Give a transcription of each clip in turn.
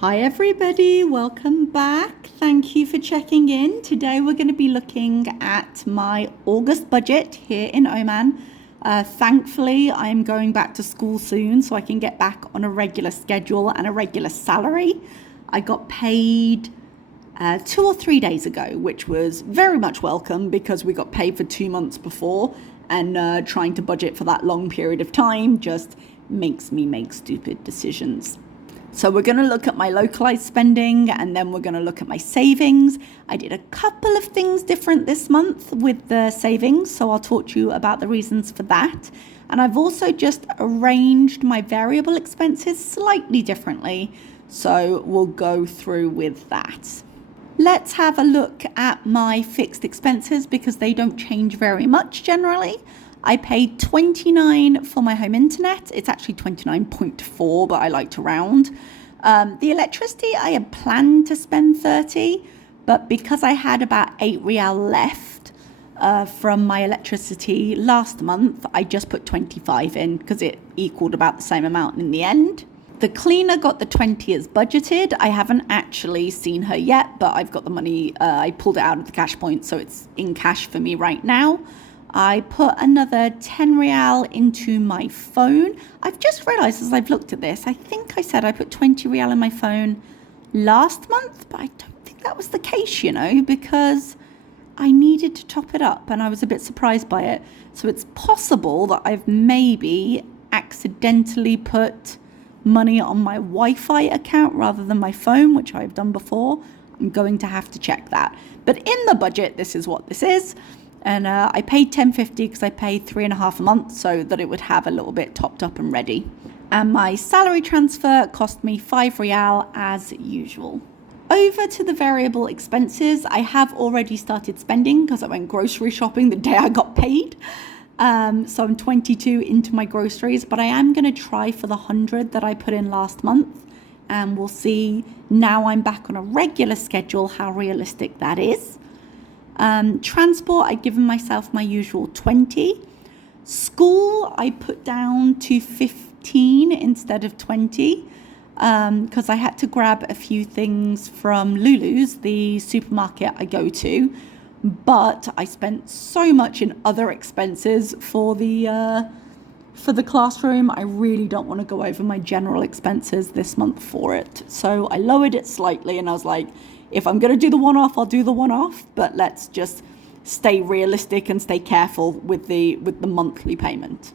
Hi everybody, welcome back. Thank you for checking in. Today we're going to be looking at my August budget here in Oman. Thankfully, I'm going back to school soon so I can get back on a regular schedule and a regular salary. I got paid 2 or 3 days ago, which was very much welcome because we got paid for 2 months before, and trying to budget for that long period of time just makes me make stupid decisions. So we're going to look at my localized spending, and then we're going to look at my savings. I did a couple of things different this month with the savings, so I'll talk to you about the reasons for that. And I've also just arranged my variable expenses slightly differently, so we'll go through with that. Let's have a look at my fixed expenses because they don't change very much generally. I paid $29 for my home internet. It's actually 29.4, but I like to round. The electricity, I had planned to spend 30, but because I had about 8 Rial left from my electricity last month, I just put 25 in because it equaled about the same amount in the end. The cleaner got the 20 as budgeted. I haven't actually seen her yet, but I've got the money. I pulled it out of the cash point, so it's in cash for me right now. I put another 10 Rial into my phone. I've just realized as I've looked at this, I think I said I put 20 Rial in my phone last month, but I don't think that was the case, because I needed to top it up and I was a bit surprised by it. So it's possible that I've maybe accidentally put money on my Wi-Fi account rather than my phone, which I've done before. I'm going to have to check that. But in the budget, this is what this is. And I paid $10.50 because I paid 3.5 a month so that it would have a little bit topped up and ready. And my salary transfer cost me 5 Rial as usual. Over to the variable expenses, I have already started spending because I went grocery shopping the day I got paid. So I'm 22 into my groceries, but I am going to try for the 100 that I put in last month. And we'll see now I'm back on a regular schedule how realistic that is. Transport, I've given myself my usual 20. School, I put down to 15 instead of 20 because I had to grab a few things from Lulu's, the supermarket I go to. But I spent so much in other expenses for the classroom. I really don't want to go over my general expenses this month for it. So I lowered it slightly and I was like, if I'm going to do the one-off, I'll do the one-off, but let's just stay realistic and stay careful with the monthly payment.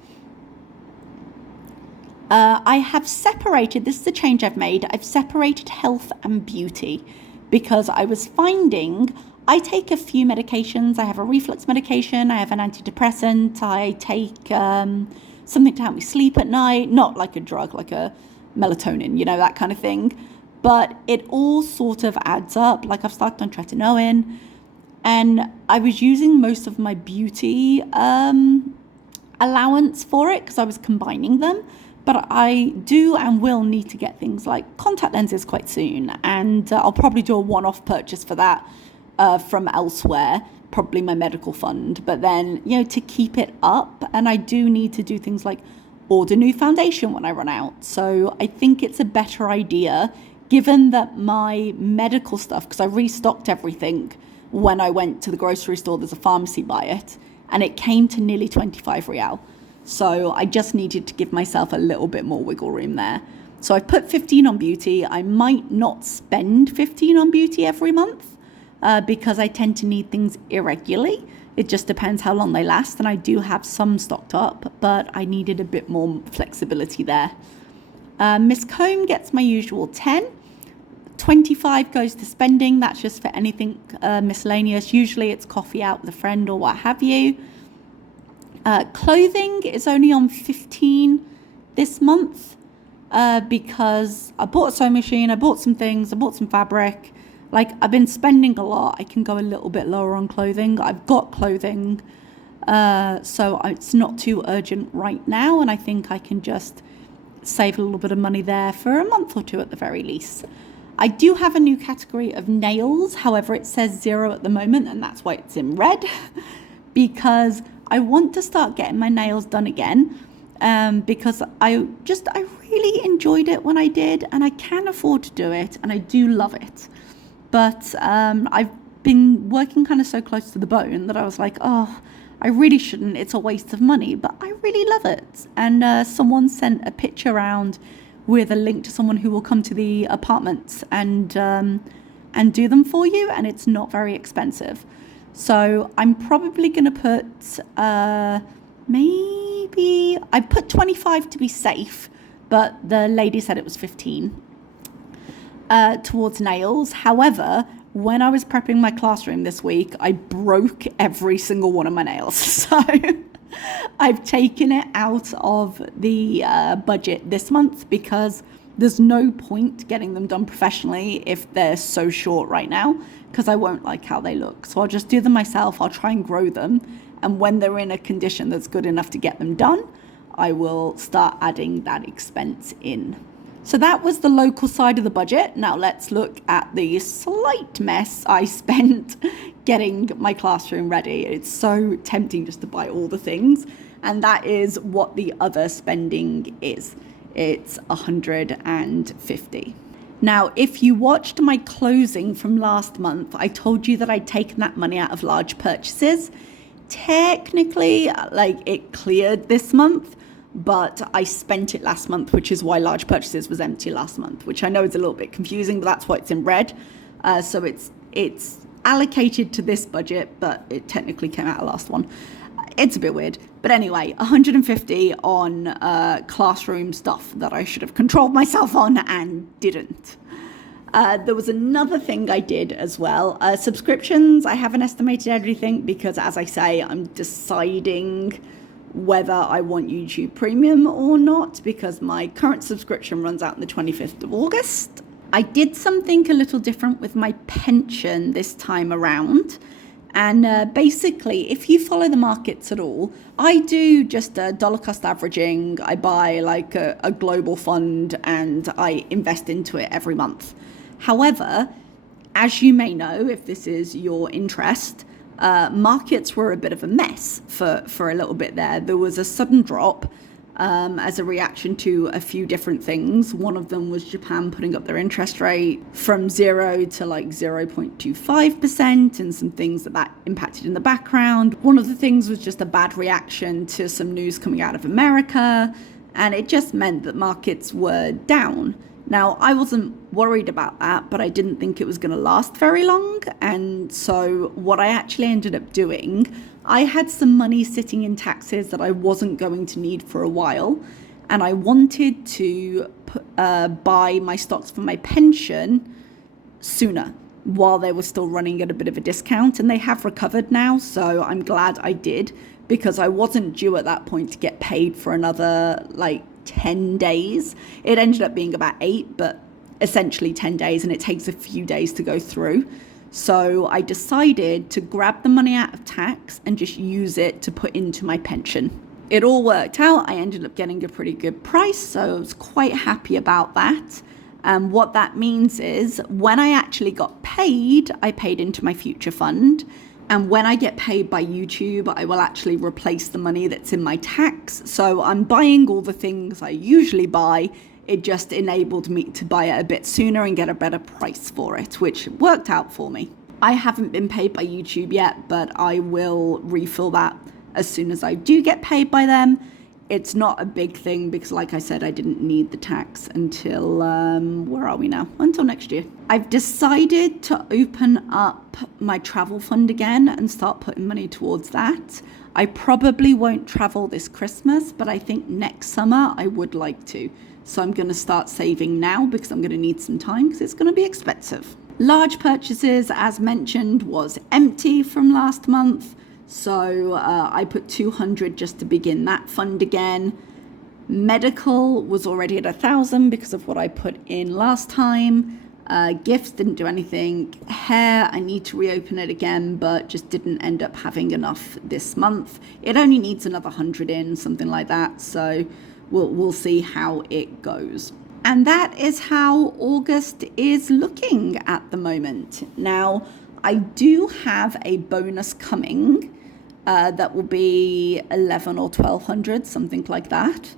I have separated, this is the change I've made, I've separated health and beauty because I was finding I take a few medications. I have a reflux medication, I have an antidepressant, I take something to help me sleep at night, not like a drug, like a melatonin, that kind of thing. But it all sort of adds up. Like I've started on tretinoin, and I was using most of my beauty allowance for it because I was combining them. But I do and will need to get things like contact lenses quite soon, and I'll probably do a one-off purchase for that from elsewhere, probably my medical fund. But then, to keep it up, and I do need to do things like order new foundation when I run out. So I think it's a better idea, given that my medical stuff, because I restocked everything when I went to the grocery store, there's a pharmacy by it, and it came to nearly 25 Rial. So I just needed to give myself a little bit more wiggle room there. So I've put 15 on beauty. I might not spend 15 on beauty every month because I tend to need things irregularly. It just depends how long they last, and I do have some stocked up, but I needed a bit more flexibility there. Miss Comb gets my usual 10. 25 goes to spending. That's just for anything miscellaneous. Usually it's coffee out with a friend or what have you. Clothing is only on 15 this month because I bought a sewing machine, I bought some things, I bought some fabric. Like, I've been spending a lot. I can go a little bit lower on clothing. I've got clothing, so it's not too urgent right now, and I think I can just save a little bit of money there for a month or two at the very least. I do have a new category of nails. However, it says 0 at the moment, and that's why it's in red because I want to start getting my nails done again. because I really enjoyed it when I did, and I can afford to do it, and I do love it. But I've been working kind of so close to the bone that I was like, oh, I really shouldn't. It's a waste of money, but I really love it. And someone sent a picture around with a link to someone who will come to the apartments and do them for you, and it's not very expensive. So I'm probably going to put maybe I put 25 to be safe, but the lady said it was 15 towards nails. However, when I was prepping my classroom this week, I broke every single one of my nails. So I've taken it out of the budget this month because there's no point getting them done professionally if they're so short right now, because I won't like how they look. So I'll just do them myself. I'll try and grow them. And when they're in a condition that's good enough to get them done, I will start adding that expense in. So that was the local side of the budget. Now let's look at the slight mess I spent getting my classroom ready. It's so tempting just to buy all the things. And that is what the other spending is. It's $150. Now, if you watched my closing from last month, I told you that I'd taken that money out of large purchases. Technically, it cleared this month, but I spent it last month, which is why large purchases was empty last month, which I know is a little bit confusing, but that's why it's in red. So it's allocated to this budget, but it technically came out of last one. It's a bit weird. But anyway, 150 on classroom stuff that I should have controlled myself on and didn't. There was another thing I did as well. Subscriptions, I haven't estimated everything because, as I say, I'm deciding whether I want YouTube Premium or not, because my current subscription runs out on the 25th of August. I did something a little different with my pension this time around. And basically, if you follow the markets at all, I do just a dollar cost averaging. I buy like a global fund and I invest into it every month. However, as you may know, if this is your interest, markets were a bit of a mess for a little bit there. There was a sudden drop as a reaction to a few different things. One of them was Japan putting up their interest rate from 0 to like 0.25%, and some things that impacted in the background. One of the things was just a bad reaction to some news coming out of America, and it just meant that markets were down. Now, I wasn't worried about that, but I didn't think it was going to last very long. And so what I actually ended up doing, I had some money sitting in taxes that I wasn't going to need for a while. And I wanted to buy my stocks for my pension sooner while they were still running at a bit of a discount. And they have recovered now. So I'm glad I did, because I wasn't due at that point to get paid for another 10 days. It ended up being about 8, but essentially 10 days, and it takes a few days to go through. So I decided to grab the money out of tax and just use it to put into my pension. It all worked out. I ended up getting a pretty good price, so I was quite happy about that. And what that means is when I actually got paid, I paid into my future fund. And when I get paid by YouTube, I will actually replace the money that's in my tax. So I'm buying all the things I usually buy. It just enabled me to buy it a bit sooner and get a better price for it, which worked out for me. I haven't been paid by YouTube yet, but I will refill that as soon as I do get paid by them. It's not a big thing because, like I said, I didn't need the tax until, where are we now? Until next year. I've decided to open up my travel fund again and start putting money towards that. I probably won't travel this Christmas, but I think next summer I would like to. So I'm going to start saving now because I'm going to need some time because it's going to be expensive. Large purchases, as mentioned, was empty from last month. So I put 200 just to begin that fund again. Medical was already at 1,000 because of what I put in last time. Gifts didn't do anything. Hair, I need to reopen it again, but just didn't end up having enough this month. It only needs another 100 in, something like that. So we'll see how it goes. And that is how August is looking at the moment. Now, I do have a bonus coming That will be 11 or 1200, something like that.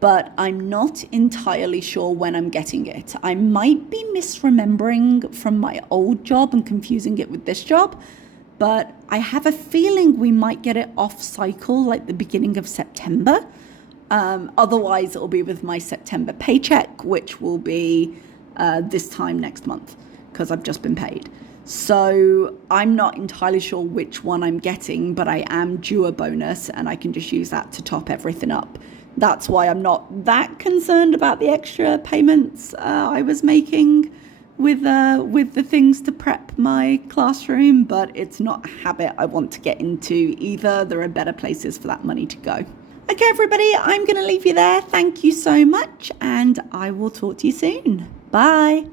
But I'm not entirely sure when I'm getting it. I might be misremembering from my old job and confusing it with this job, but I have a feeling we might get it off cycle like the beginning of September. Otherwise, it'll be with my September paycheck, which will be this time next month because I've just been paid. So I'm not entirely sure which one I'm getting, but I am due a bonus and I can just use that to top everything up. That's why I'm not that concerned about the extra payments I was making with the things to prep my classroom, but it's not a habit I want to get into either. There are better places for that money to go. Okay, everybody, I'm going to leave you there. Thank you so much, and I will talk to you soon. Bye.